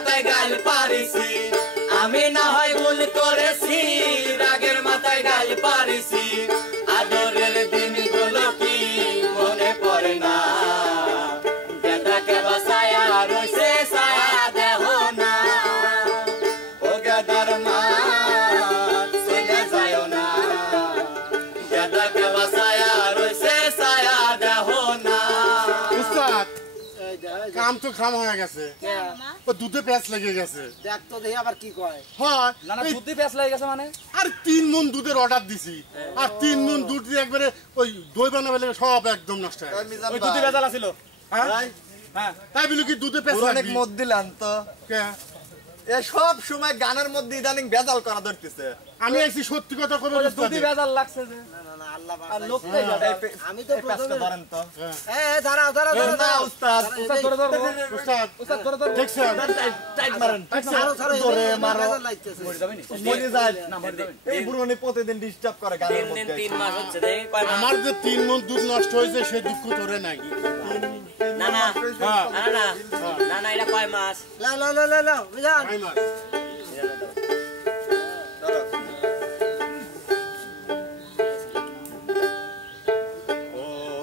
মাথায় গাল পারিছি আমি না হয় ভুল করেছি রাগের মাথায় গাল পারিছি আদরের দিনগুলো কি মনে পড়ে না গেদাকে বাসায়া রইছে ছায়া দেহ না ও গেদার মা চলে যায় না গেদাকে বাসায়া রইছে ছায়া দেহ না উস্তাদ কাম তো খাম হয়ে গেছে ও দুধে প্যাঁচ লেগে গেছে দেখ তো দেখি আবার কি কয় হ্যাঁ না না দুধে প্যাঁচ লেগে গেছে মানে আর 3 মণ দুধের অর্ডার দিছি আর 3 মণ দুধ দিয়ে একবারে ওই দই বানাবে লাগে সব একদম নষ্ট হয়ে গেছে ওই দুধে ভেজাল ছিল হ্যাঁ হ্যাঁ তাই বলি কি দুধে প্যাঁচ অনেক লাগবে মত দিলেন তো কে এ সব সময় গানের মধ্যে ইদানিং ভেজাল করা ধরতেছে আমি আইছি সত্যি কথা কবে দুধে ভেজাল লাগছে যে না না না আল্লাহ আর লোকটাই আমি তো প্রথমে ধরেন তো দাঁড়াও দাঁড়াও না উস্তাদ উস্তাদ ধরে ধরো উস্তাদ উস্তাদ ধরে ধরো দেখছেন টাইট মারেন ধরে মারো লাগতেছে মরে যাবে নি মরে যায় না মরে যাবে এই বুড়োনি প্রতিদিন ডিস্টার্ব করে গানের তিন দিন মধ্যে 3 মাস হচ্ছে দেখি কয় মাস আমার যে 3 মণ দুধ নষ্ট হয়েছে সেই দুঃখ তোরে নাকি না না হ্যাঁ না না না না এটা কয় মাস লাও লাও লাও লাও লাও বুঝান টাইম আর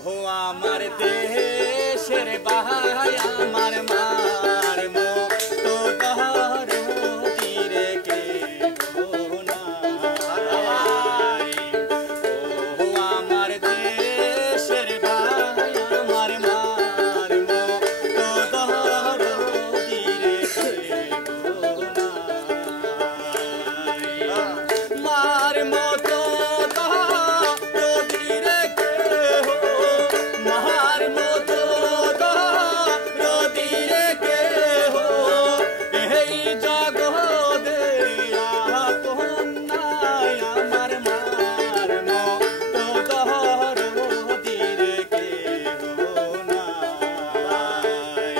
ও আমার দেশের বাহাই আমার মার মো তো দহর তীরে কে না ও আমার দেশের বাহাই আমার মার মো তো দহর তীরে কে না মার মতো তীরে কে মার মতো রদিরে কে হো এই জগতে আপন নাই আমার মার মতো রদিরে কে হো নাই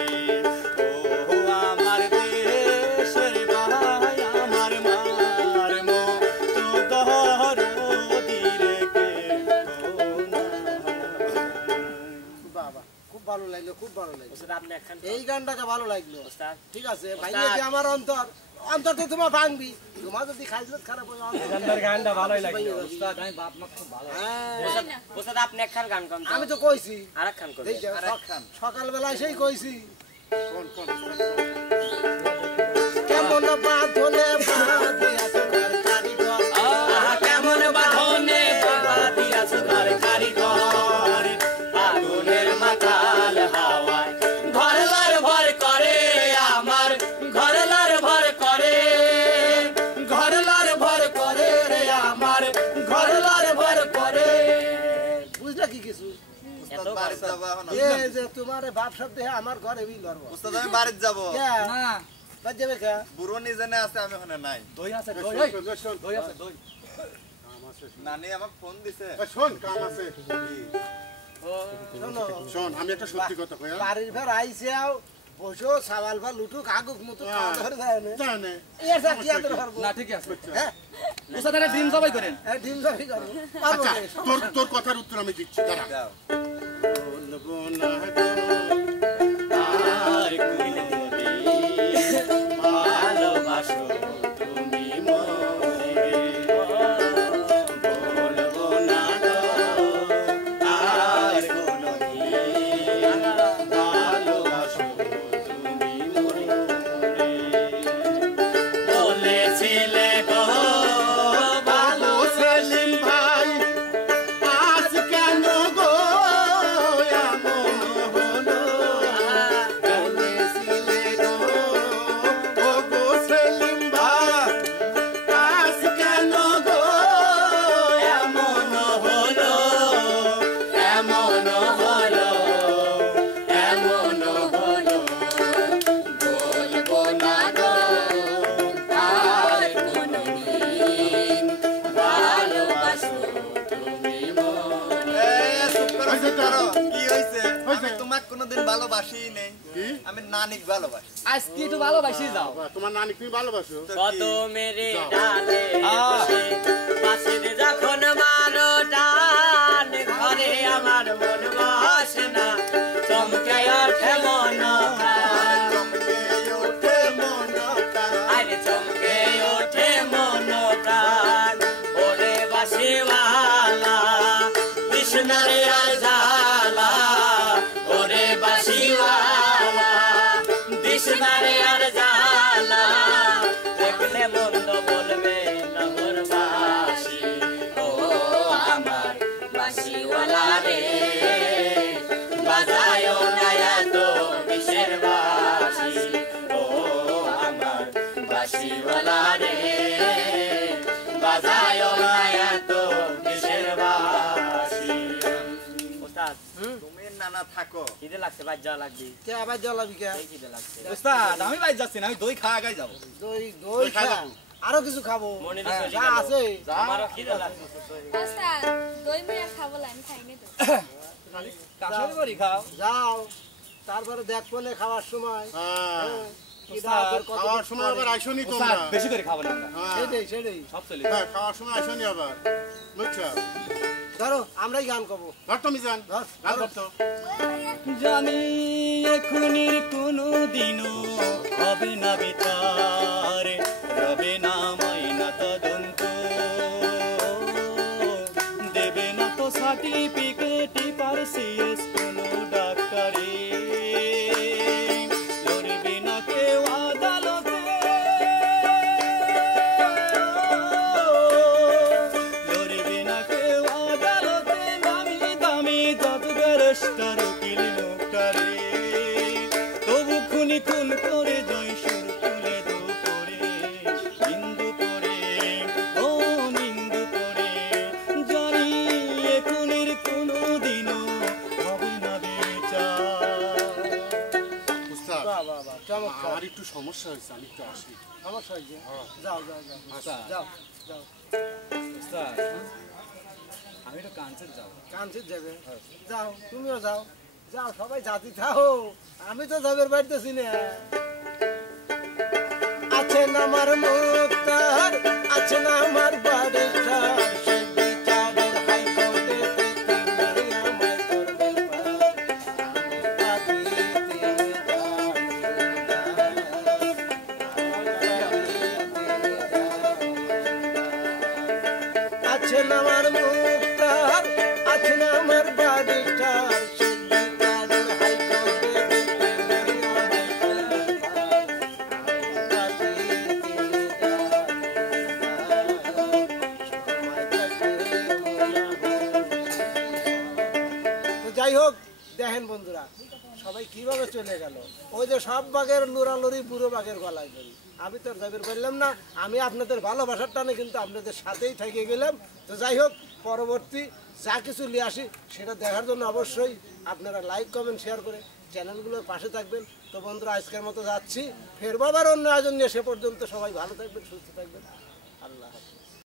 ও আমার দেশের ভাই আমার মার মতো রদিরে কে হো বাবা খুব ভালো লাগলো খুব ভালো লাগলো ওস্তাদ আপনি একখান এই গানটাকে ভালো লাগলো ওস্তাদ ঠিক আছে ভাইয়া যে আমার অন্তর অন্তর তো তোমার ভাঙবি তোমার যদি খাইজত খারাপ হয় অন্তর গানটা ভালোই লাগলো উস্তাদ আমি বাপ মা খুব ভালো হ্যাঁ, ওস্তাদ আপনি একখান গান কোন আমি তো কইছি আরেকখান কোন এই যে সকালবেলায় সেই কইছি কোন কোন কেমন বাঁধলে বাঁধিয়া তোমার কারিগর আহা কেমন বাঁধনে বাবা দিয়াছ তার কারিগর আগুনের মাতাল হাওয়ায় ঘরলার ভর করে আমার ঘরলার ভর করে ঘরলার ভর করে রে আমার ঘরলার ভর করে বুঝলা কি কিছু উস্তাদ বাড়ি যাব এখন এই যে তোমার বাপ শব্দ আমার ঘরে বি লড়বো উস্তাদ আমি বাড়ি যাব না বাদ যাবে কা বুড়ো নিজেনে আছে আমি ওখানে নাই দই আছে দই শোন দই আছে দই নানি আমাকে ফোন দিছে শোন কাম আছে শোনো শোন আমি একটা সত্যি কথা কই বাড়ির ফের আইছে আও বসো সাবাল ফা লুটুক আগুক মতো খাওয়া ধরে যায় না জানে এর সাথে কি আদর করবো না ঠিকই আছে হ্যাঁ উস্তাদ এটা ডিম জবাই করেন ডিম জবি করবো পারবো আচ্ছা না, তোর সমস্যা তোর কথার উত্তর আমি দিচ্ছি দাঁড়া যাও বলবো না গো আর কোনদিন ভালোবাসো তুমি মনে বলবো না গো আর কোনদিন ভালোবাসো তুমি মনে বলেছিলে গো ভালো সেলিম ভাই আজ কেন গো এমন হলো বলেছিলে গো ও গো সেলিম ভাই আজ কেন গো এমন হলো এমন হলো এমন হলো বলবো না গো আর কোনদিন ভালোবাসো তুমি মনে চুপ করো হয়েছে চুপ করো তো? কি হইছে হয়েছে? আমি তোমাকে কোনোদিন ভালোবাসিই নেই কি? আমি নানিক ভালোবাসি আজকে একটু ভালোবাসি যাও তোমার নানি তুমি ভালোবাসো তো কত কি? মেরে ডালে বসে পাশের যখন মারো টান ঘরে আমার মন বসে না চমকে ওঠে মন প্রাণ। চমকে ওঠে মন দেখলে মন্দ বলবে নগরবাসী ও আমার বাঁশিওয়ালা রে বাজায় না এত কিসের বাঁশি ও আমার বাঁশিওয়ালা রে বাজায় না এত কিসের বাঁশি। ওস্তাদ তুমি নানা থাকো খিদে লাগছে ভাই যা লাগবে কে আবার জ্বালাবি কে এই খিদে লাগছে ওস্তাদ আমি বাইরে যাচ্ছি না, আমি দই খাওয়া গাই যাবো। দই দই খা আরো কিছু খাবো মনির হ্যাঁ, চলে যা গেল। আছে আমারও খিদে লাগছে ওস্তাদ দই মুই আর খাবো না, আমি খাইনি তো। কাশারি করি খাও। যাও তারপরে দেখবো না খাওয়ার সময় হ্যাঁ, কি দাঁতের কত খাওয়ার সময় আবার আইসনি ওস্তাদ তোমরা। বেশি করে খাবো না আমরা, হ্যাঁ, সেটাই সব চলে হ্যাঁ, খাওয়ার সময় আইসনি আবার, বুঝছো? ধরো আমরাই গান করবো ধর তুমি যান, ধর, গান ধর। করতো। জানি এখনের কোনো দিনও হবে না বিচার, রবে না মাইনা তদন্ত, দেবে না তো সার্টিফিকেট পারসিএস কোনো ডাক্তারে, লড়বে না কেউ আদালতে, লড়বে না কেউ আদালতে, নামি দামি যত ব্যারিস্টার উকিল নোটারে, তবু খুনি খুন করে জয় সুর তুলে দুপুরে, নিন্দু করে ও নিন্দু করে, জানি এখনের কোনো দিনও হবে না বিচার। উস্তাদ, বাহ বাহ বাহ চমৎকার আমার একটু সমস্যা হয়েছে, আমি একটু আসি। সমস্যা হয়েছে যাও যাও যাও ওস্তাদ, যাও যাও ওস্তাদ, আমি একটু কাঞ্চন যাবো। কাঞ্চিত যাবে যাও তুমিও যাও যাও সবাই জাতি থাও আমি তো যাবের বাড়িতেছি না আছে না আমার মুক্তার আছে না আমার বাড়িটার সে বিচারের হাইকোর্টে তিনি আমায় করবে পার আছে না আমার মুক্তার আছে না আমার বাড়িটার সে বিচারের হাইকোর্টে তিনি আমায় করবে তো যাই হোক দেখেন বন্ধুরা সবাই কিভাবে চলে গেল ওই যে সব বাঘের লুরালুরি বুড়ো বাঘের গলায় ধরি আমি তো আর যাবের পারলাম না আমি আপনাদের ভালোবাসার টানে কিন্তু আপনাদের সাথেই থেকে গেলাম তো যাই হোক পরবর্তী যা কিছু নিয়ে আসি সেটা দেখার জন্য অবশ্যই আপনারা লাইক কমেন্ট শেয়ার করে চ্যানেলগুলোর পাশে থাকবেন তো বন্ধুরা আজকের মতো যাচ্ছি ফের আবার অন্য আয়োজন নিয়ে সে পর্যন্ত সবাই ভালো থাকবেন সুস্থ থাকবেন